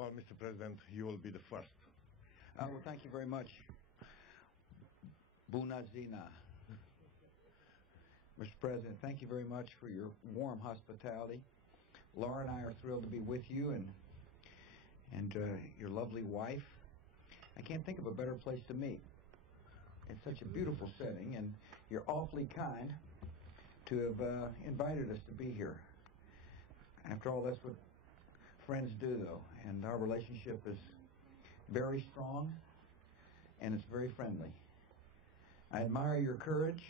Well, Mr. President, you will be the first. Well, thank you very much. Bună ziua. Mr. President, thank you very much for your warm hospitality. Laura and I are thrilled to be with you and your lovely wife. I can't think of a better place to meet. It's such a beautiful setting, and you're awfully kind to have invited us to be here. After all, that's what friends do, though, and our relationship is very strong, and it's very friendly. I admire your courage,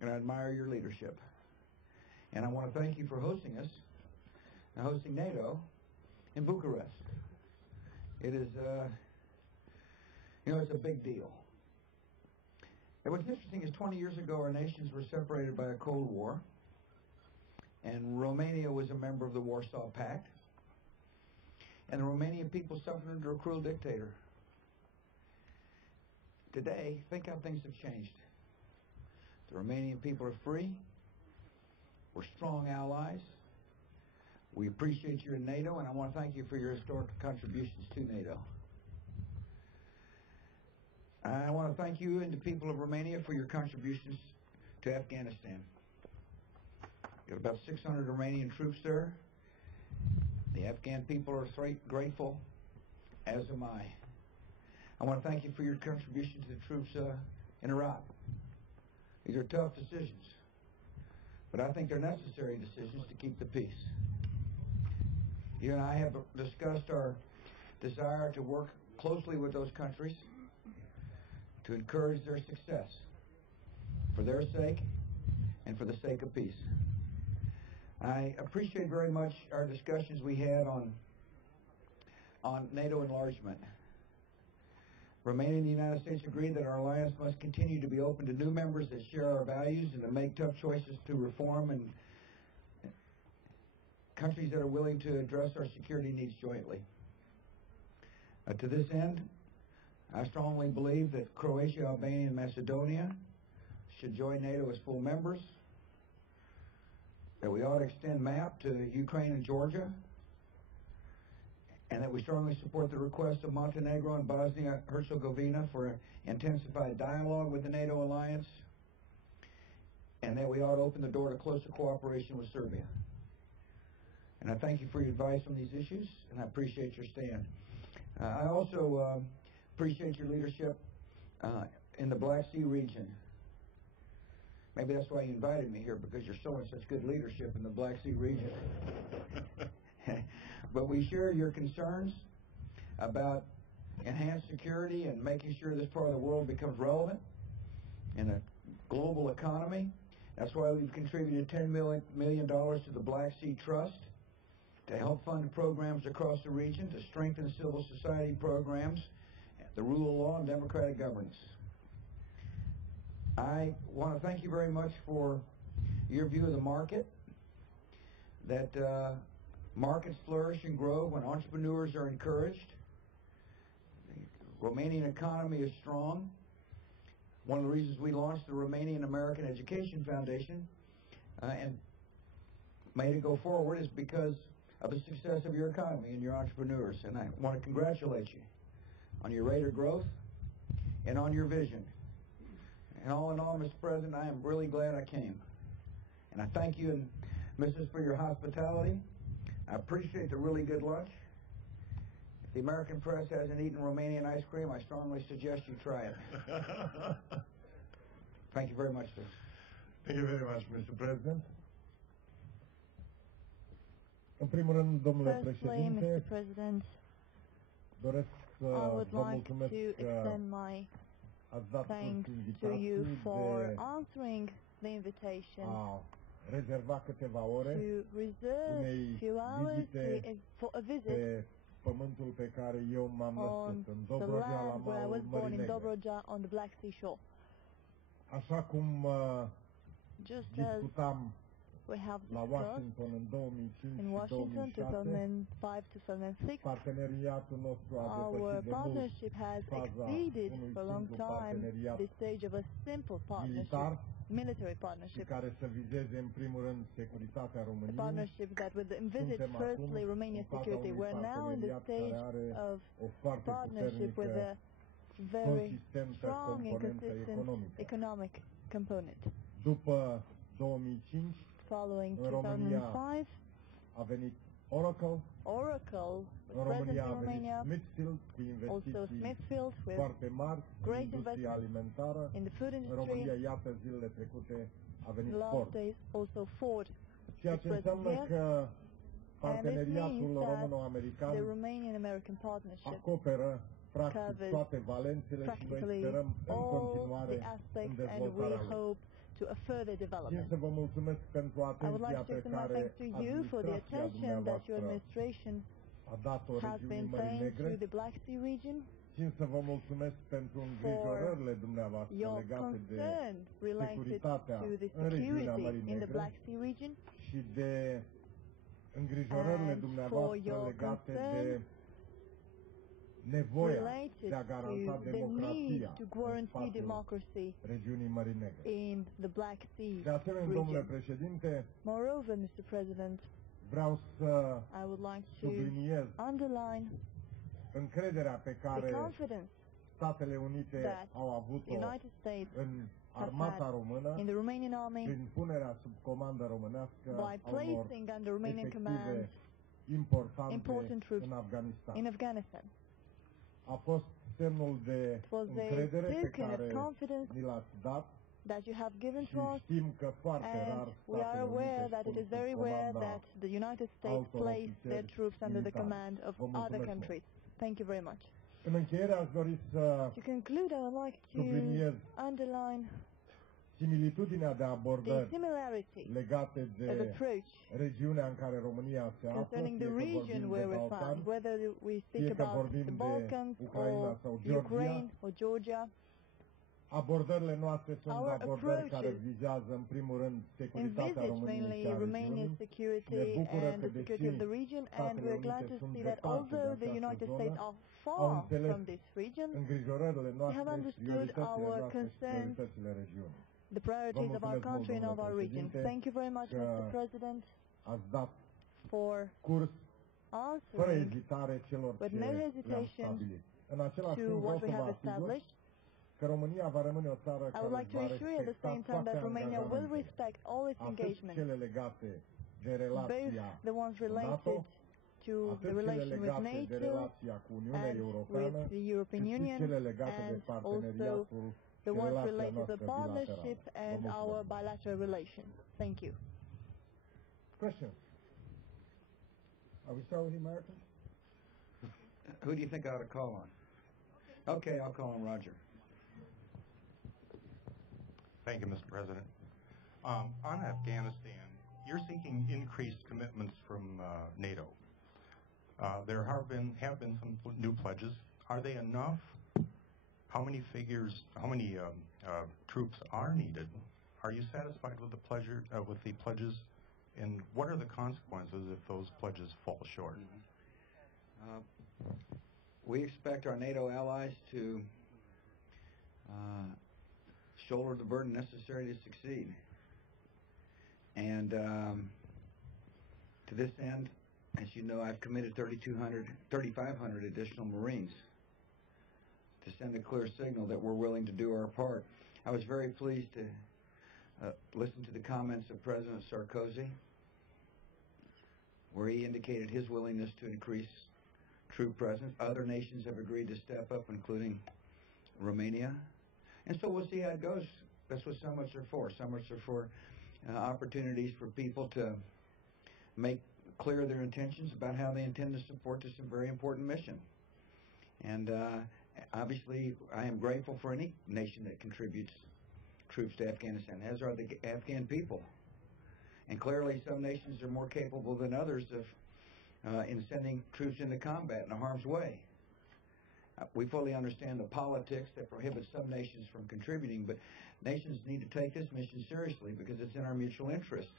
and I admire your leadership. And I want to thank you for hosting us, and hosting NATO in Bucharest. It is, it's a big deal. And what's interesting is 20 years ago, our nations were separated by a Cold War, and Romania was a member of the Warsaw Pact, and the Romanian people suffered under a cruel dictator. Today, think how things have changed. The Romanian people are free. We're strong allies. We appreciate you in NATO, and I want to thank you for your historic contributions to NATO. I want to thank you and the people of Romania for your contributions to Afghanistan. You've got about 600 Romanian troops there. The Afghan people are grateful, as am I. I want to thank you for your contribution to the troops in Iraq. These are tough decisions, but I think they're necessary decisions to keep the peace. You and I have discussed our desire to work closely with those countries to encourage their success for their sake and for the sake of peace. I appreciate very much our discussions we had on NATO enlargement. Romania and the United States agreed that our alliance must continue to be open to new members that share our values and to make tough choices to reform and countries that are willing to address our security needs jointly. To this end, I strongly believe that Croatia, Albania, and Macedonia should join NATO as full members, that we ought to extend MAP to Ukraine and Georgia, and that we strongly support the request of Montenegro and Bosnia-Herzegovina for intensified dialogue with the NATO alliance, and that we ought to open the door to closer cooperation with Serbia. And I thank you for your advice on these issues, and I appreciate your stand. I also appreciate your leadership in the Black Sea region. Maybe that's why you invited me here, because you're showing such good leadership in the Black Sea region. But we share your concerns about enhanced security and making sure this part of the world becomes relevant in a global economy. That's why we've contributed $10 million to the Black Sea Trust to help fund programs across the region to strengthen civil society programs, the rule of law, and democratic governance. I want to thank you very much for your view of the market, that markets flourish and grow when entrepreneurs are encouraged. The Romanian economy is strong. One of the reasons we launched the Romanian American Education Foundation and made it go forward is because of the success of your economy and your entrepreneurs. And I want to congratulate you on your rate of growth and on your vision. And all in all, Mr. President, I am really glad I came. And I thank you and Mrs. for your hospitality. I appreciate the really good lunch. If the American press hasn't eaten Romanian ice cream, I strongly suggest you try it. Thank you very much, sir. Thank you very much, Mr. President. În primul rând, domnule Firstly, Mr. președinte, President, doresc I să would vă like mulțumesc to că extend my ați dat thanks curs to you invitației for de answering the invitation a rezerva câteva ore to reserve unei a few hours vizite for a visit pe pământul pe care eu m-am on născut, în the Dobrogea, la land where I malul was born Mării in Negre. Dobroja on the Black Sea shore. Așa cum Just as discutam we have la discussed Washington în 2005 in și Washington 2006, 2005-2006, parteneriatul nostru a our depășit de mult partnership has faza exceeded unui for a long simplu time parteneriat the stage of a simple partnership, militar. military și partnership. care să vizeze în primul rând securitatea A României. partnership that would envisage Suntem firstly acum Romania's în faza security. unui We're now in the parteneriat stage care are of o foarte partnership with puternică, a very consistentă strong and componentă consistent economică. economic component. După 2005, Following în România 2005, a venit Oracle, Oracle în was present România in a venit Romania, Smithfield cu also investiții Smithfield with foarte mari în great industria investments alimentară. in the food În industry. România, iată, zilele trecute a venit The last Ford. days also Ford Ceea is ce present înseamnă here, că and it parteneriatul means that româno-american the Romanian-American partnership acoperă practic covers toate valențele și noi practically sperăm în all continuare the în aspects, and we dezvoltarea lui. hope to a further Țin development. să vă mulțumesc pentru I would like atenția to pe extend my care thanks to you for the administrația attention that your dumneavoastră administration a dat-o has regiunii been Mării paying Negre. to the Black Sea region, Țin să vă mulțumesc pentru îngrijorările dumneavoastră your legate de concern related securitatea to the în regiunea security Mării in the Negre Black Sea region, și de îngrijorările and for dumneavoastră your legate de concern nevoia related de a garanta to the need democrația to în guarantee spațiul democracy regiunii Mării Negre. in the Black Sea De asemenea, domnule region. președinte, Moreover, Mr. President, vreau să I would like to subliniez underline încrederea pe the care confidence Statele Unite that au the avut-o United States în have armata had română in the Romanian army prin punerea sub comandă românească by a unor placing under Romanian command efective importante important troops în Afganistan. in Afghanistan. A fost semnul de It was a încredere pe token of care confidence ni l-ați dat that you have given și to us, știm că foarte and rar we are Statele aware Unite that it pun is sub very rare comanda that the United States altor place their ofițeri troops under the militari. command of Vă mulțumesc other mult. countries. Thank you very much. În încheiere aș dori să To conclude, I would like subliniez to underline similitudinea de the abordări similarity legate of de approach regiunea în care România se află, concerning fie the că region vorbim where de we Balcan, found, whether we speak fie că about vorbim the de Balkans Ucraina or sau Georgia. Ukraine or Georgia. Abordările noastre sunt Our abordări care approaches vizează în primul rând securitatea envisage României și mainly a Romania's regiunii. security Ne bucură and că the security of the region, and Statele we're glad Unite to sunt see that departe de although the această United zonă, States are au far înțeles from this region, îngrijorările they noastre, have understood prioritățile our noastre și concerns, prioritățile regiunii. the priorities of our mulțumesc mult, country and of domnule our region. președinte, Thank you very much, că Mr. President, Ați dat for curs fără answering ezitare celor with ce no le-am hesitation stabilit. În același to timp vreau what să we vă have asigur established. că România va rămâne o țară I care would like to va assure you at the respecta same time that toate Romania will angajamentele, respect all its atât engagements, cele legate de both relația the ones cu related NATO, to atât the cele relation with legate de NATO relația cu Uniunea and Europeană, with the European cât și Union, cele legate de and also parteneriatul the și ones relația related to noastră partnership bilaterală. and Vă our mulțumesc. bilateral relations. Thank you. Questions? Are we start with the Americans? Who do you think I ought to call on? Okay, I'll call on Roger. Thank you, Mr. President. On Afghanistan, you're seeking increased commitments from NATO. There have been some new pledges. Are they enough? How many troops are needed? Are you satisfied with the pledges? And what are the consequences if those pledges fall short? We expect our NATO allies to shoulder the burden necessary to succeed. And to this end, as you know, I've committed 3,500 additional Marines to send a clear signal that we're willing to do our part. I was very pleased to listen to the comments of President Sarkozy, where he indicated his willingness to increase troop presence. Other nations have agreed to step up, including Romania. And so we'll see how it goes. That's what summits are for. Summits are for opportunities for people to make clear their intentions about how they intend to support this very important mission. And obviously, I am grateful for any nation that contributes troops to Afghanistan, as are the Afghan people. And clearly, some nations are more capable than others of in sending troops into combat in harm's way. We fully understand the politics that prohibit some nations from contributing, but nations need to take this mission seriously because it's in our mutual interests.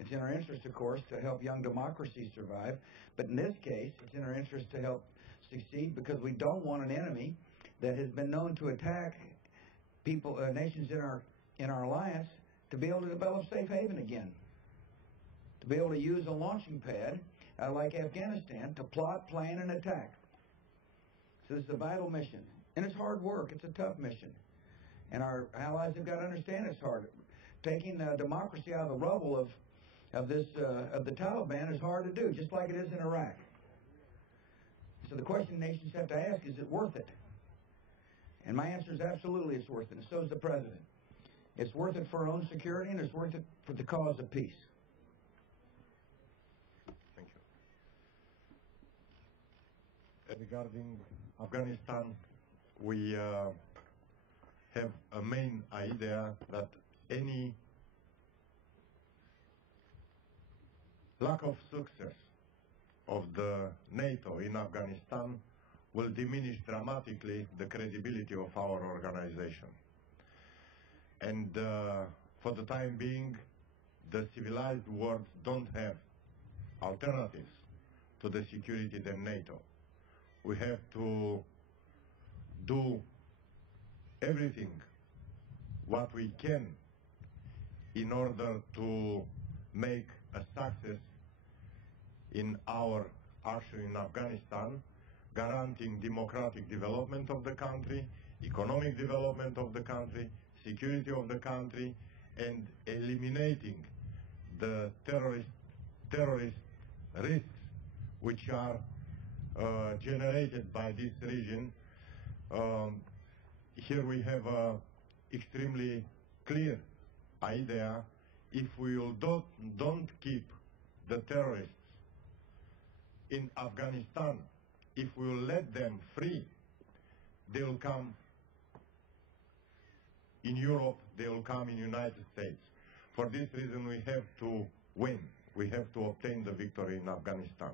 It's in our interest, of course, to help young democracies survive, but in this case, it's in our interest to help succeed because we don't want an enemy that has been known to attack people, nations in our in our alliance to be able to develop safe haven again, to be able to use a launching pad like Afghanistan to plot, plan, and attack. So this is a vital mission, and it's hard work. It's a tough mission, and our allies have got to understand it's hard. Taking democracy out of the rubble of the Taliban is hard to do, just like it is in Iraq. So the question nations have to ask, is it worth it? And my answer is absolutely it's worth it, and so is the President. It's worth it for our own security, and it's worth it for the cause of peace. Thank you. Regarding Afghanistan, we have a main idea that any lack of success of the NATO in Afghanistan will diminish dramatically the credibility of our organization. And for the time being, the civilized world don't have alternatives to the security than NATO. We have to do everything what we can in order to make a success in our action in Afghanistan, guaranteeing democratic development of the country, economic development of the country, security of the country, and eliminating the terrorist risks which are generated by this region. Here we have an extremely clear idea. If we don't keep the terrorists in Afghanistan, if we will let them free, they will come in Europe, they will come in United States. For this reason, we have to win. We have to obtain the victory in Afghanistan.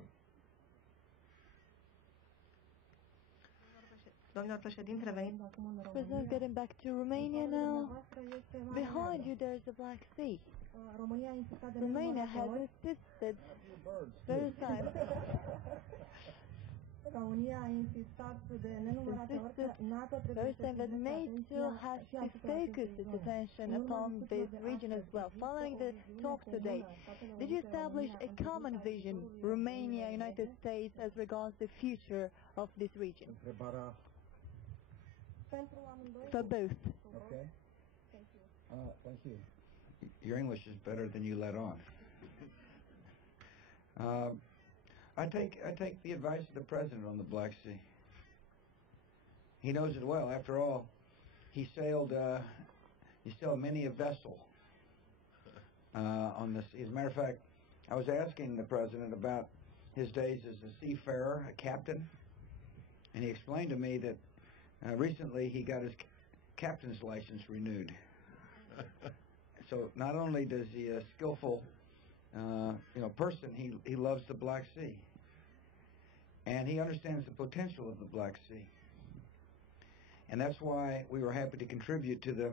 President, getting back to Romania now. Behind you there's the Black Sea. Romania has insisted. Very sad. First time that NATO has to focus its attention upon this region as well. Following the talk today, did you establish a common vision, Romania, United States, as regards the future of this region? For both. Okay. Thank you. Your English is better than you let on. I take the advice of the President on the Black Sea. He knows it well. After all, he sailed many a vessel on this. As a matter of fact, I was asking the President about his days as a seafarer, a captain, and he explained to me that recently he got his captain's license renewed. So not only does he a skillful person, he loves the Black Sea. And he understands the potential of the Black Sea. And that's why we were happy to contribute to the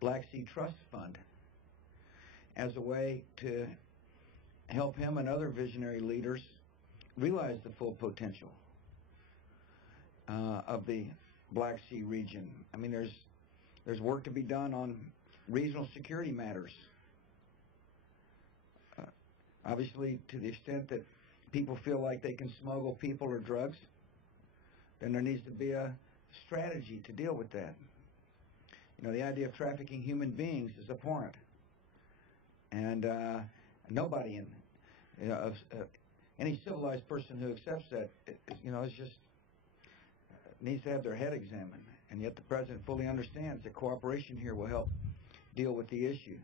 Black Sea Trust Fund as a way to help him and other visionary leaders realize the full potential of the Black Sea region. I mean, there's work to be done on regional security matters. Obviously, to the extent that people feel like they can smuggle people or drugs, then there needs to be a strategy to deal with that. You know, the idea of trafficking human beings is abhorrent. And nobody any civilized person who accepts that, is just needs to have their head examined. And yet the President fully understands that cooperation here will help deal with the issue.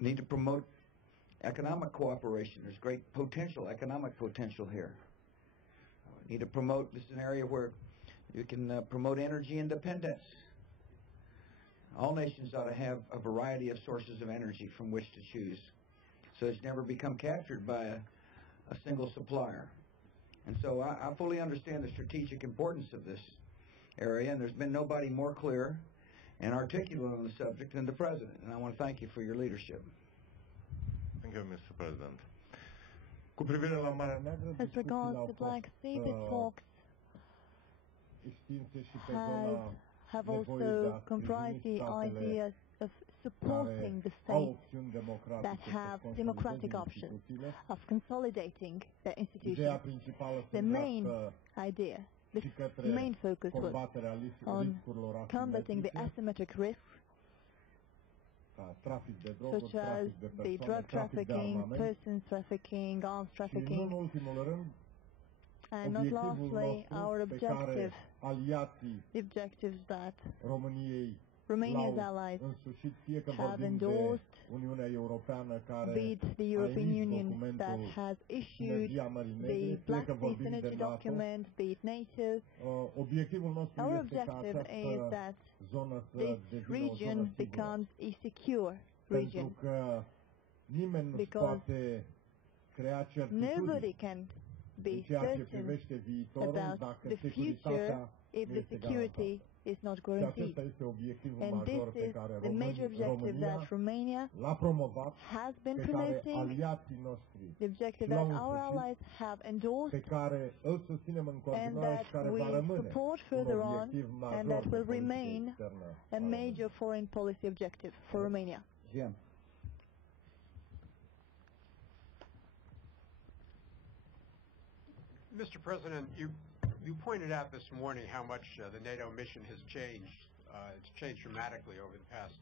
Need to promote economic cooperation. There's great economic potential here. Need to promote, this is an area where you can promote energy independence. All nations ought to have a variety of sources of energy from which to choose, so it's never become captured by a single supplier. And so I fully understand the strategic importance of this area, and there's been nobody more clear and articulate on the subject than the President, and I want to thank you for your leadership. Thank you, Mr. President. Cu privire la Marea Neagră, As regards the Black Sea, the talks extinse și pe had zona have also comprised the ideas of supporting the states that have democratic options, of consolidating their institutions. The main idea, the main focus was on combating the asymmetric risks such as the drug trafficking, persons trafficking, arms trafficking, and not lastly our objective, the objectives that Romania's allies have endorsed, be it the European Union that has issued the Black Sea Synergy document, be it NATO. Our objective is that this region becomes a secure region, because nobody can be certain about the future if the security is not guaranteed. And this is the major objective that Romania has been promoting, the objective that our allies have endorsed, and that we support further on, and that will remain a major foreign policy objective for Romania. Jim. Mr. President, you pointed out this morning how much the NATO mission has changed. It's changed dramatically over the past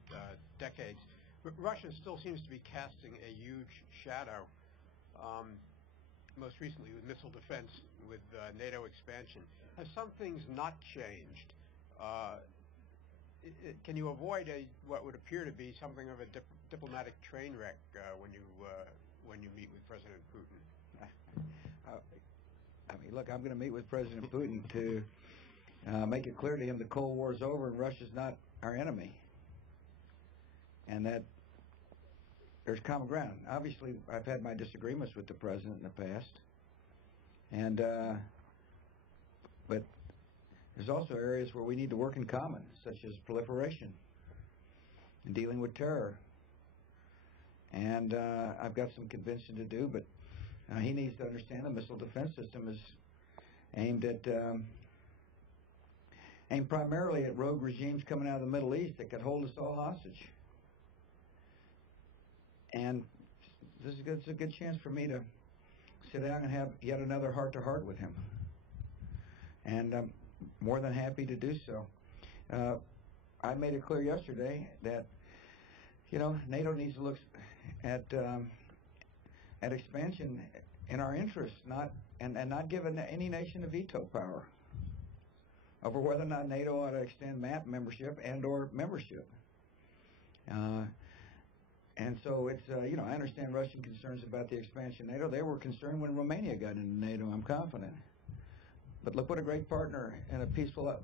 decades. But Russia still seems to be casting a huge shadow, most recently with missile defense, with NATO expansion. Have some things not changed? Can you avoid what would appear to be something of a diplomatic train wreck when you meet with President Putin? I mean, look, I'm going to meet with President Putin to make it clear to him the Cold War is over and Russia's not our enemy, and that there's common ground. Obviously, I've had my disagreements with the president in the past, and but there's also areas where we need to work in common, such as proliferation and dealing with terror. And I've got some convincing to do, but he needs to understand the missile defense system is aimed primarily at rogue regimes coming out of the Middle East that could hold us all hostage. And this is a good chance for me to sit down and have yet another heart-to-heart with him. And I'm more than happy to do so. I made it clear yesterday that, you know, NATO needs to look at expansion in our interests, not give any nation a veto power over whether or not NATO ought to extend MAP membership and/or membership. And so it's you know, I understand Russian concerns about the expansion of NATO. They were concerned when Romania got into NATO. I'm confident. But look what a great partner and a peaceful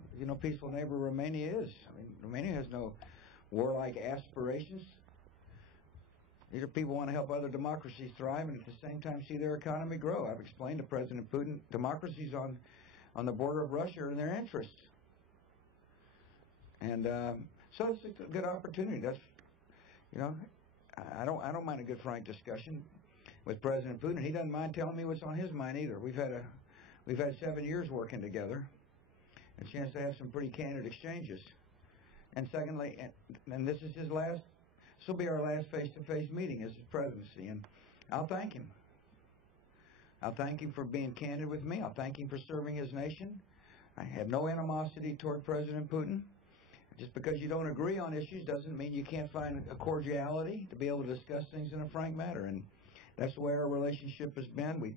neighbor Romania is. I mean, Romania has no warlike aspirations. These are people who want to help other democracies thrive and at the same time see their economy grow. I've explained to President Putin, democracies on the border of Russia are in their interest. And so it's a good opportunity. That's, you know, I don't mind a good frank discussion with President Putin. He doesn't mind telling me what's on his mind either. We've had 7 years working together, a chance to have some pretty candid exchanges. And secondly, and this will be our last face-to-face meeting as his presidency, and I'll thank him. I'll thank him for being candid with me. I'll thank him for serving his nation. I have no animosity toward President Putin. Just because you don't agree on issues doesn't mean you can't find a cordiality to be able to discuss things in a frank manner, and that's the way our relationship has been.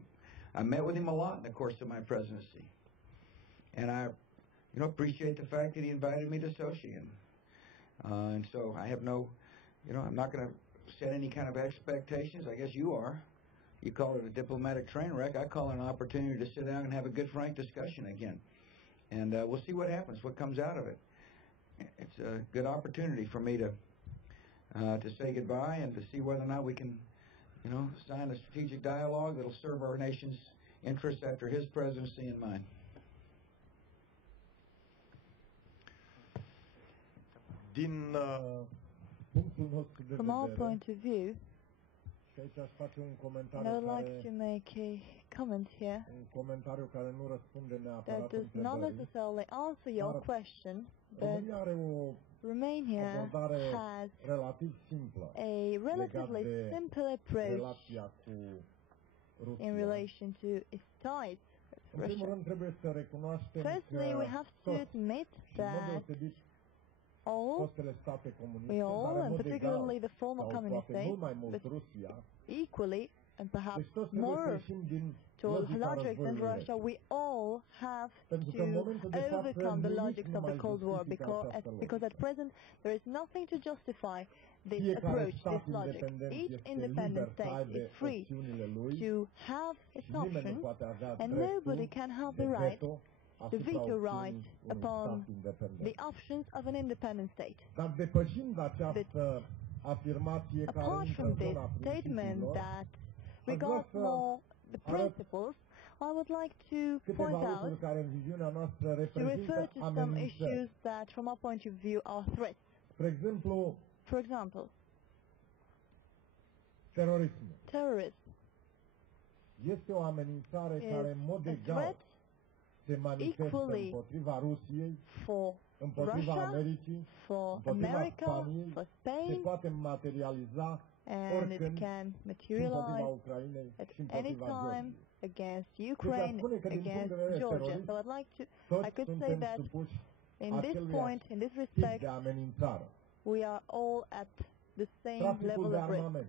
I met with him a lot in the course of my presidency, and I, you know, appreciate the fact that he invited me to Sochi, and so I have no, you know, I'm not going to set any kind of expectations. I guess you are. You call it a diplomatic train wreck. I call it an opportunity to sit down and have a good, frank discussion again, and we'll see what happens, what comes out of it. It's a good opportunity for me to say goodbye and to see whether or not we can, you know, sign a strategic dialogue that'll serve our nation's interests after his presidency and mine. From our point of view, Și aici aș face un And I comentariu would like care, to make a comment here un comentariu care nu răspunde that neapărat does not întrebării. necessarily answer your Dar question, but România are o Romania abordare has relativ simplă a relatively de simple approach relația cu Rusia. in relation to its ties with În primul Russia. rând trebuie să recunoaștem Firstly, că we have to toți, admit și în mod that deosebit all, fostele state comuniste, we dar all, în and mod particularly egal, the former sau communist poate mult states, mai mult but Rusia, equally and perhaps deci toți trebuie să more ieșim din to a logica larger extent războiului Russia, rece. we all have Pentru că în to momentul de față overcome the nimic logics nu of the mai Cold War justifică această because at logică. present there is nothing to justify this Fiecare approach, stat this logic. independent Each este independent liber să state aibă is free opțiunile lui to have its și nimeni nu options, poate avea and dreptul nobody can have de the right, veto the asupra veto opțiunii right unui upon stat independent. the options of an independent state. Dar depășind această afirmație care Apart intră from în this zona statement principiilor, that vrea regards să more the arăt principles, I would like to point câteva out, lucruri care în viziunea noastră to refer reprezintă to some amenințări. issues that from our point of view are threats. Spre exemplu, For example, terorismul. terrorism Este o amenințare is care în mod a egal threat se manifestă equally împotriva Rusiei, for împotriva Russia, Americii, for împotriva America, Spaniei, for se Spain, poate materializa and it oricând can și materialize împotriva Ucrainei at și any împotriva time Georgiei. against Ukraine, spune că din punct against de vedere Georgia. terorist, So I'd like to, I Toți could say suntem that supuși in this acelui point, in this tip respect, de amenințare. we are all at the same Traficul level de of risk. armament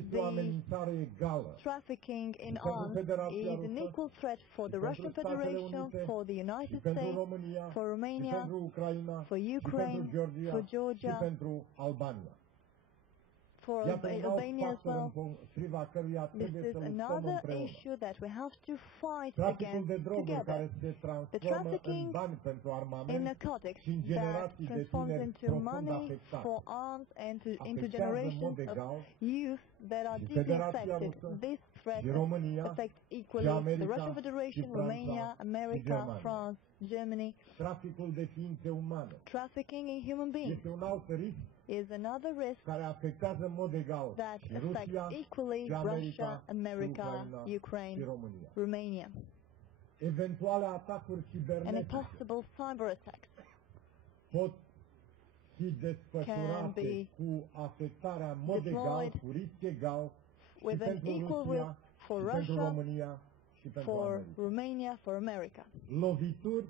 este o The amenințare egală Trafficking in pentru arms Federația is an Rusă, equal threat for the pentru Russian Statele Federation, Unite, for the și United pentru States, România, for și Romania, pentru Ucraina, for și Ukraine, pentru Georgia, for și Georgia, pentru Albania. for Iată un alt Albania as factor well. împotriva căruia This trebuie is să luptăm another împreună. issue that we have to fight Traficul against de droguri together. care se transformă în trafficking bani pentru In armament narcotics și în that generații de transforms tineri into profund money afectați. for arms and into Afectează în generations mod of egal youth that are și deeply Federația affected. Rusă, This threat și România, affects și equally the America, Russian și Federation, Franța, Romania, și America, Germania. France, Germany. Traficul de ființe umane Trafficking in human beings este un alt risc is another risk care afectează în mod egal that și affects Rusia, equally și America, Russia, și America, Ucraina, și Ukraine, România. Romania, Eventuale atacuri and a cibernetice possible cyber attacks pot fi can desfășurate be cu afectarea în mod egal, deployed cu risc egal și with an pentru equal Rusia, risk for și pentru Russia, România și pentru for America. Romania, for America. Lovituri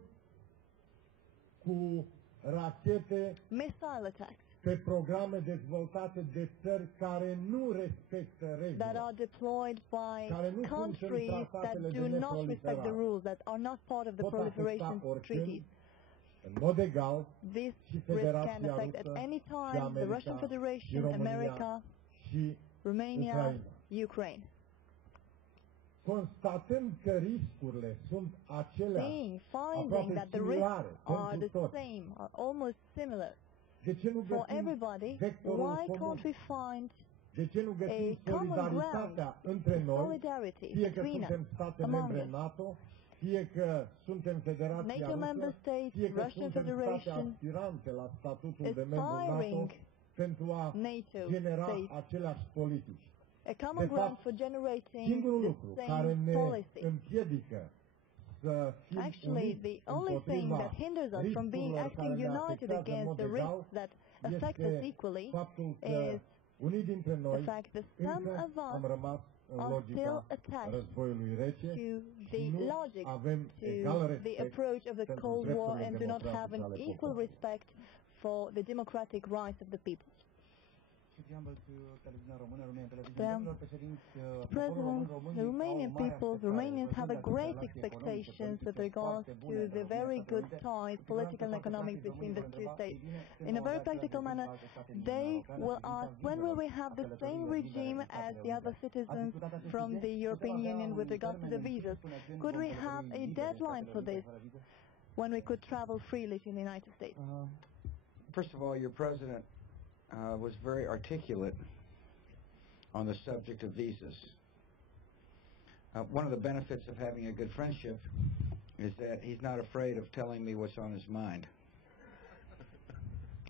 cu rachete Missile attacks pe programe dezvoltate de țări care nu respectă that regula, are deployed by care nu sunt în countries that tratatele de do not respect the neproliferare. rules, that are not part of the Pot afecta proliferation oricând, treaties. în mod egal, This și risk can Federația affect at Rusă, any și time the America, Russian și Federation, România, America, și Romania, Ucraina. Ukraine. Constatăm că riscurile sunt aceleași, Finding aproape that the risks similare are pentru the toți. same, are almost similar De ce nu for găsim everybody, vectorul why comun? can't we find De ce nu găsim a common solidaritatea între noi, solidarity fie că between us, suntem state among membre us? NATO, fie că suntem Federația NATO member Rusă, States, fie că Russian suntem state Federation, aspirante la statutul de membru NATO, aspiring pentru a NATO genera states, aceleași politici. a common De ground fapt, for generating Singurul the lucru care same ne policy. împiedică să fim Actually, uniți the only thing împotriva that hinders us from being riscurilor acting care ne united afectează în against mod the egal risks that affect us este equally faptul că is unii dintre noi the fact that some încă of am us rămas în are logica still attached războiului rece to și the nu logic, avem egal to the respect approach of the pentru Cold War drepturile and do not have an democratice ale equal poporului. respect for the democratic rights of the people. President, the Romanian people, the Romanians have a great expectations with regards to the very good ties, political and economic, between the two states. In a very practical manner, they will ask, when will we have the same regime as the other citizens from the European Union with regards to the visas? Could we have a deadline for this, when we could travel freely to the United States? First of all, your president was very articulate on the subject of visas. One of the benefits of having a good friendship is that he's not afraid of telling me what's on his mind.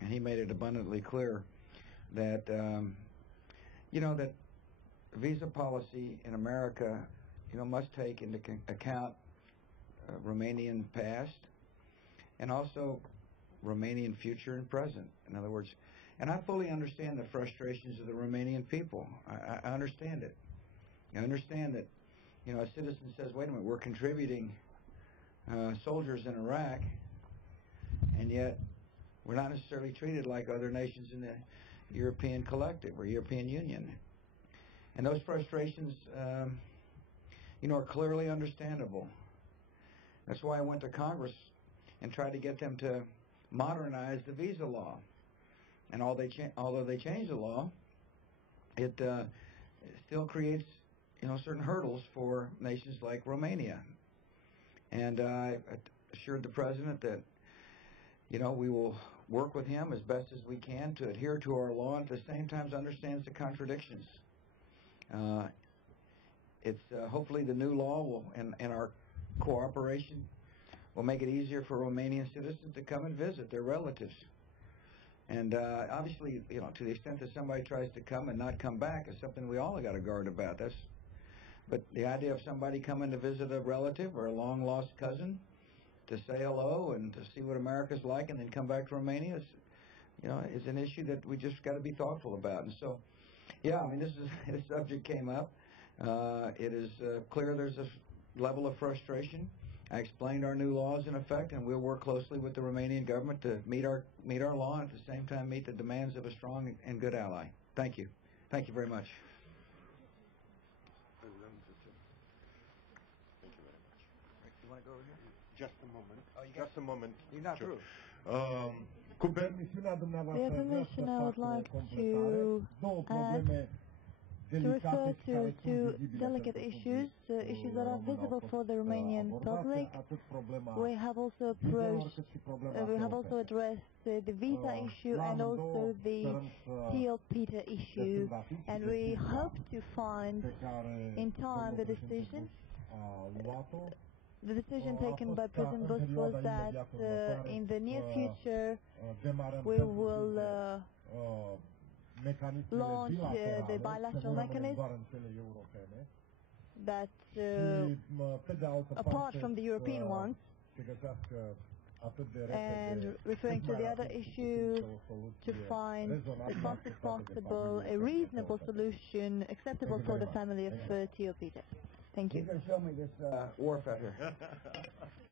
And he made it abundantly clear that, that visa policy in America, must take into account Romanian past and also Romanian future and present. In other words, and I fully understand the frustrations of the Romanian people. I understand it. I understand that, a citizen says, wait a minute, we're contributing soldiers in Iraq, and yet we're not necessarily treated like other nations in the European collective or European Union. And those frustrations, are clearly understandable. That's why I went to Congress and tried to get them to modernize the visa law. And although they changed the law, it still creates, certain hurdles for nations like Romania. And I assured the President that, we will work with him as best as we can to adhere to our law and at the same time understands the contradictions. Hopefully the new law will, and our cooperation will make it easier for Romanian citizens to come and visit their relatives. And obviously, to the extent that somebody tries to come and not come back is something we all got to guard about. But the idea of somebody coming to visit a relative or a long-lost cousin to say hello and to see what America's like and then come back to Romania is an issue that we just got to be thoughtful about. And so, this subject came up. It is clear there's a level of frustration. I explained our new laws in effect, and we'll work closely with the Romanian government to meet our law and at the same time meet the demands of a strong and good ally. Thank you. Thank you very much. Thank you very much. You want to go over here? Just a moment. Oh, Just a moment. You're not through. Cu With your permission, I would like to add to refer to two delicate issues, issues that are visible for the Romanian public. We have also addressed the visa issue and also the Peter issue, and we hope to find in time the decision. The decision taken by President Bush was that in the near future we will launch the bilateral mechanism that, apart from the European ones, and referring to the other issue, to find as fast as possible a reasonable solution acceptable for the family of Theo Peter. Thank you. You can show me this wharf out here.